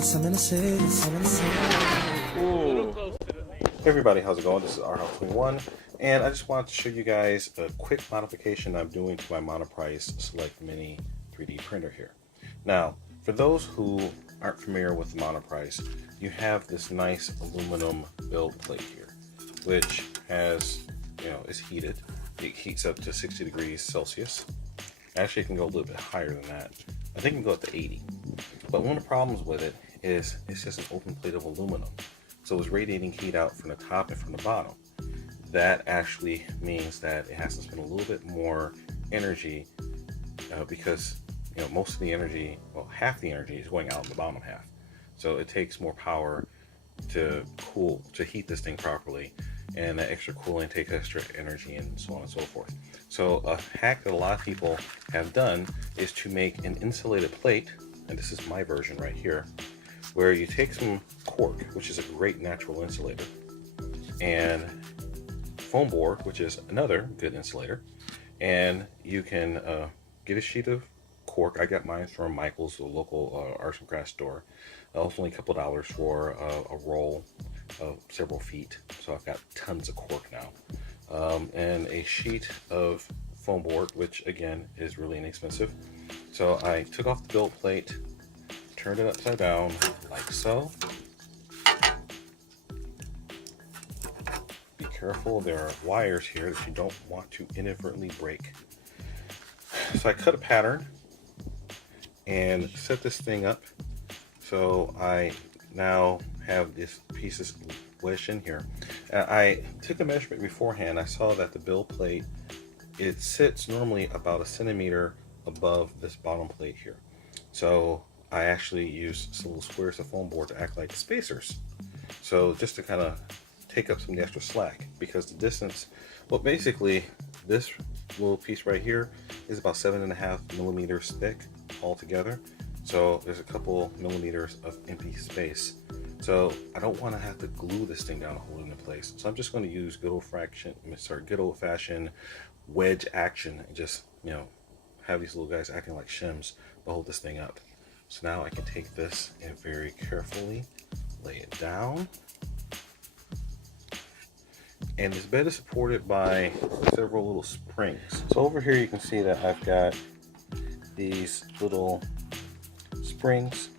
Hey everybody, how's it going? This is RHouse21, and I just wanted to show you guys a quick modification I'm doing to my Monoprice Select Mini 3D printer here. Now, for those who aren't familiar with the Monoprice, you have this nice aluminum build plate here, which has, is heated. It heats up to 60 degrees Celsius. Actually, it can go a little bit higher than that. I think it can go up to 80. But one of the problems with it is it's just an open plate of aluminum. So it's radiating heat out from the top and from the bottom. That actually means that it has to spend a little bit more energy because most of the energy, well, half the energy is going out in the bottom half. So it takes more power to heat this thing properly, and that extra cooling takes extra energy and so on and so forth. So a hack that a lot of people have done is to make an insulated plate, and this is my version right here, where you take some cork, which is a great natural insulator, and foam board, which is another good insulator, and you can get a sheet of cork. I got mine from Michael's, the local arts and crafts store. It was only a couple dollars for a roll of several feet, so I've got tons of cork now, and a sheet of foam board, which again is really inexpensive. So I took off the build plate, turned it upside down like so. Be careful, there are wires here that you don't want to inadvertently break. So I cut a pattern and set this thing up. So I now have these pieces wedged in here. I took a measurement beforehand. I saw that the build plate, it sits normally about 1 centimeter above this bottom plate here. So I actually use some little squares of foam board to act like spacers. So just to kind of take up some of the extra slack, because the distance, well, basically this little piece right here is about 7.5 millimeters thick altogether. So there's a couple millimeters of empty space. So I don't want to have to glue this thing down and hold it in place. So I'm just going to use good old-fashioned wedge action and just, have these little guys acting like shims to hold this thing up. So now I can take this and very carefully lay it down. And this bed is supported by several little springs. So over here you can see that I've got these little springs.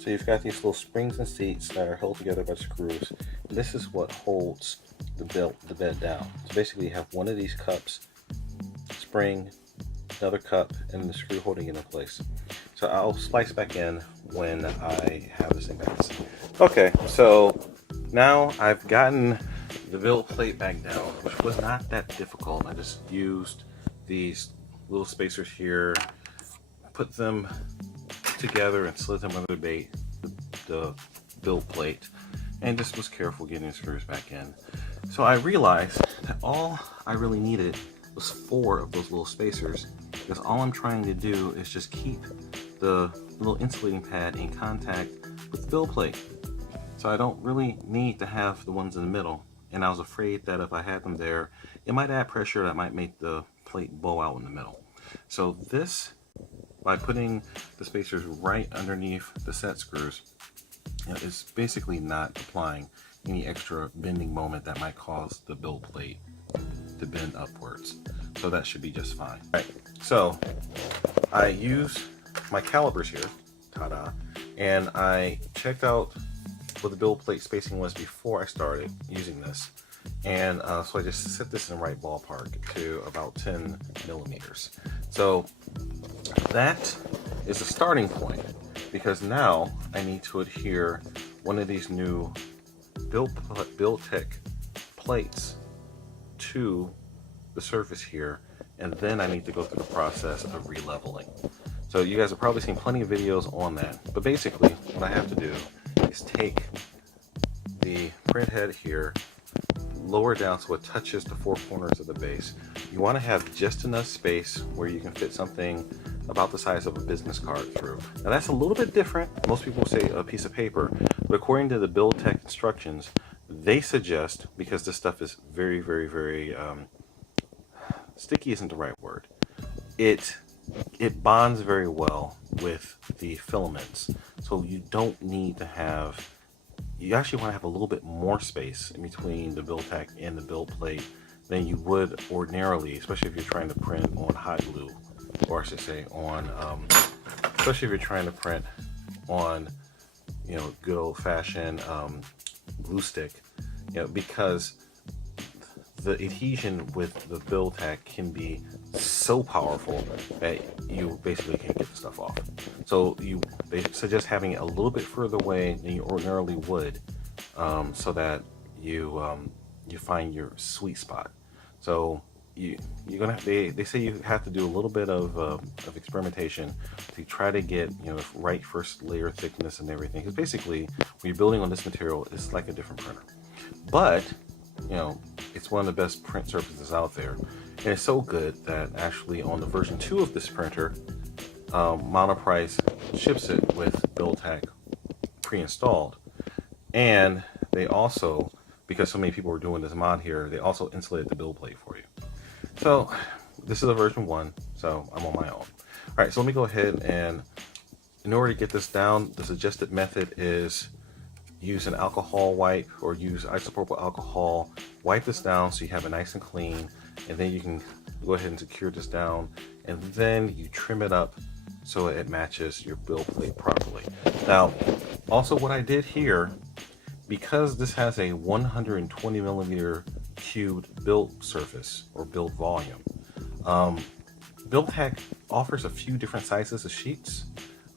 So you've got these little springs and seats that are held together by screws. And this is what holds the bed down. So basically you have one of these cups, spring, another cup, and the screw holding it in place. So I'll splice back in when I have this thing back. Okay, so now I've gotten the build plate back down, which was not that difficult. I just used these little spacers here, put them together and slid them under the build plate, and just was careful getting the screws back in. So I realized that all I really needed was 4 of those little spacers, because all I'm trying to do is just keep the little insulating pad in contact with the build plate. So I don't really need to have the ones in the middle, and I was afraid that if I had them there, it might add pressure that might make the plate bow out in the middle. So this, by putting the spacers right underneath the set screws, is basically not applying any extra bending moment that might cause the build plate to bend upwards. So that should be just fine. All right, so I use my calipers here, ta-da, and I checked out what the build plate spacing was before I started using this, and so I just set this in the right ballpark to about 10 millimeters. So that is a starting point, because now I need to adhere one of these new BuildTak plates to the surface here, and then I need to go through the process of re-leveling. So you guys have probably seen plenty of videos on that, but basically what I have to do is take the print head here, lower down so it touches the 4 corners of the base. You want to have just enough space where you can fit something about the size of a business card through. Now that's a little bit different. Most people say a piece of paper, but according to the BuildTak instructions, they suggest, because this stuff is very, very, very sticky isn't the right word. It it bonds very well with the filaments. So you don't need to have, you actually want to have a little bit more space in between the BuildTak and the build plate than you would ordinarily, especially if you're trying to print on hot glue, or I should say on, especially if you're trying to print on, you know, good old-fashioned glue stick, you know, because the adhesion with the BuildTak can be so powerful that you basically can't get the stuff off. So they suggest having it a little bit further away than you ordinarily would, so that you find your sweet spot. So you're gonna, they say you have to do a little bit of experimentation to try to get, you know, the right first layer thickness and everything. Because basically, when you're building on this material, it's like a different printer. But you know, it's one of the best print surfaces out there, and it's so good that actually on the version 2 of this printer, Monoprice ships it with BuildTak pre-installed, and they also, because so many people were doing this mod here, they also insulated the build plate for you. So this is a version 1, so I'm on my own. All right, so let me go ahead, and in order to get this down, the suggested method is use an alcohol wipe or use isopropyl alcohol. Wipe this down so you have it nice and clean, and then you can go ahead and secure this down, and then you trim it up so it matches your build plate properly. Now, also what I did here, because this has a 120 millimeter cubed build surface or build volume, BuildTak offers a few different sizes of sheets.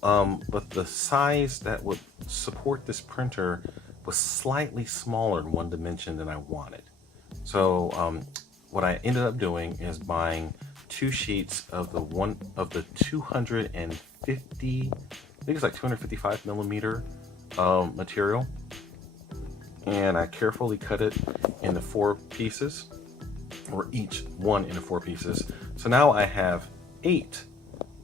But the size that would support this printer was slightly smaller in one dimension than I wanted. So what I ended up doing is buying 2 sheets of the 250, I think it's like 255 millimeter material, and I carefully cut it into 4 pieces, or each one into 4 pieces. So now I have 8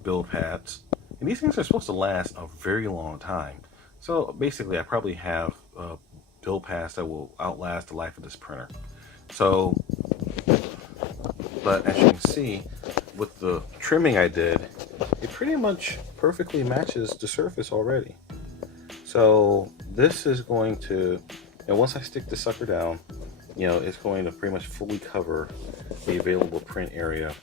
build pads. And these things are supposed to last a very long time. So basically I probably have build pads that will outlast the life of this printer. So, but as you can see, with the trimming I did, it pretty much perfectly matches the surface already. So this is going to, and once I stick the sucker down, you know, it's going to pretty much fully cover the available print area,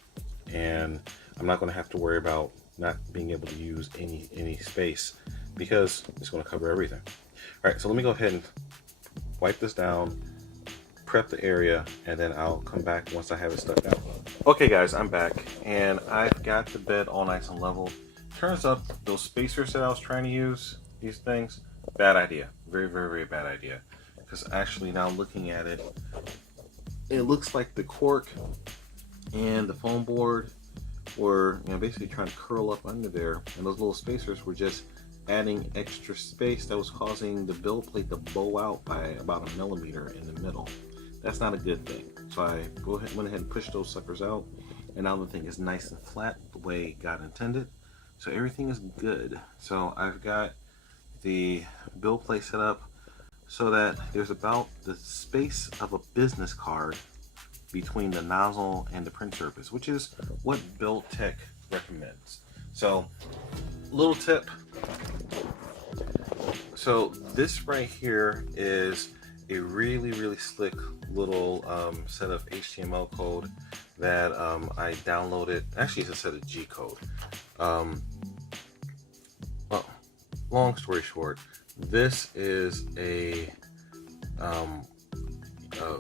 and I'm not going to have to worry about not being able to use any space, because it's going to cover everything. All right, so let me go ahead and wipe this down, prep the area, and then I'll come back once I have it stuck down. Okay guys, I'm back, and I've got the bed all nice and level. Turns up those spacers that I was trying to use, these things, bad idea. Very, very, very bad idea. Because actually now looking at it, it looks like the cork and the foam board were, you know, basically trying to curl up under there, and those little spacers were just adding extra space that was causing the build plate to bow out by about 1 millimeter in the middle. That's not a good thing. So I went ahead and pushed those suckers out, and now the thing is nice and flat the way God intended. So everything is good. So I've got the build plate set up so that there's about the space of a business card between the nozzle and the print surface, which is what BuildTak recommends. So, little tip. So this right here is a really, really slick little set of HTML code that I downloaded. Actually, it's a set of G code. Well, long story short, this is a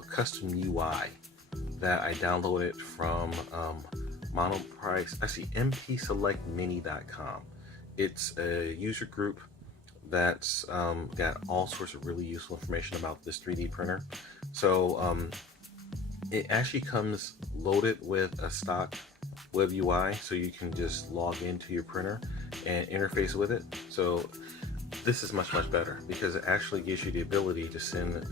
custom UI that I downloaded from Monoprice, actually mpselectmini.com. It's a user group that's got all sorts of really useful information about this 3D printer. So it actually comes loaded with a stock web UI, so you can just log into your printer and interface with it. So this is much, much better because it actually gives you the ability to send,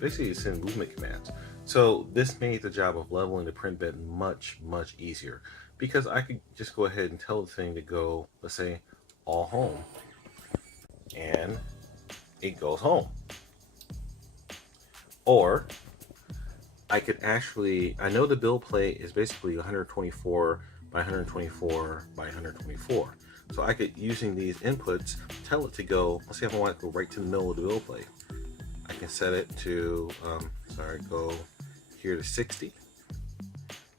basically send movement commands. So this made the job of leveling the print bed much, much easier, because I could just go ahead and tell the thing to go, let's say, all home, and it goes home. Or I could actually, I know the build plate is basically 124 by 124 by 124. So I could, using these inputs, tell it to go, let's say if I want it to go right to the middle of the build plate. I can set it to, go here to 60.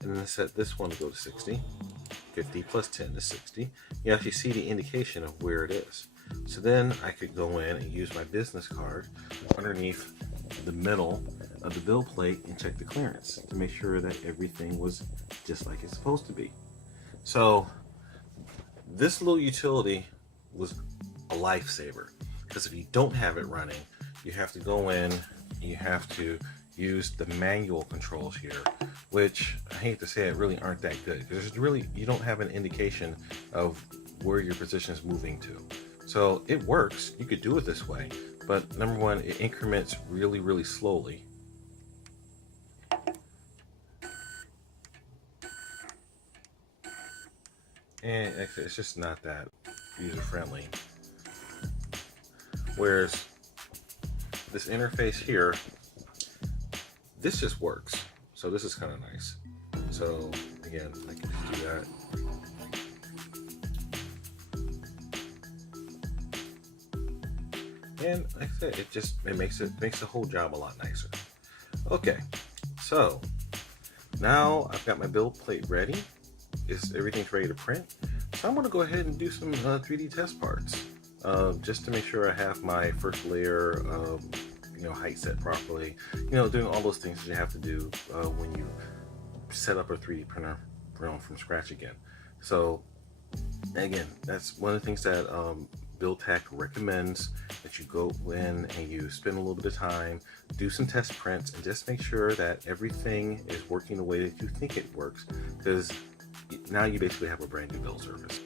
And then set this one to go to 60. 50 plus 10 is 60. You actually see the indication of where it is. So then I could go in and use my business card underneath the middle of the build plate and check the clearance to make sure that everything was just like it's supposed to be. So this little utility was a lifesaver, because if you don't have it running, you have to go in, you have to use the manual controls here, which I hate to say it, really aren't that good, because you don't have an indication of where your position is moving to. So it works, you could do it this way, but number one, it increments really slowly. And it's just not that user-friendly. Whereas this interface here, this just works. So this is kind of nice. So again, I can just do that. And like I said, it makes the whole job a lot nicer. Okay, so now I've got my build plate ready. Everything's ready to print. So I'm going to go ahead and do some 3D test parts, just to make sure I have my first layer height set properly. Doing all those things that you have to do when you set up a 3D printer from scratch again. So again, that's one of the things that BuildTak recommends, that you go in and you spend a little bit of time, do some test prints, and just make sure that everything is working the way that you think it works, because now you basically have a brand new build service.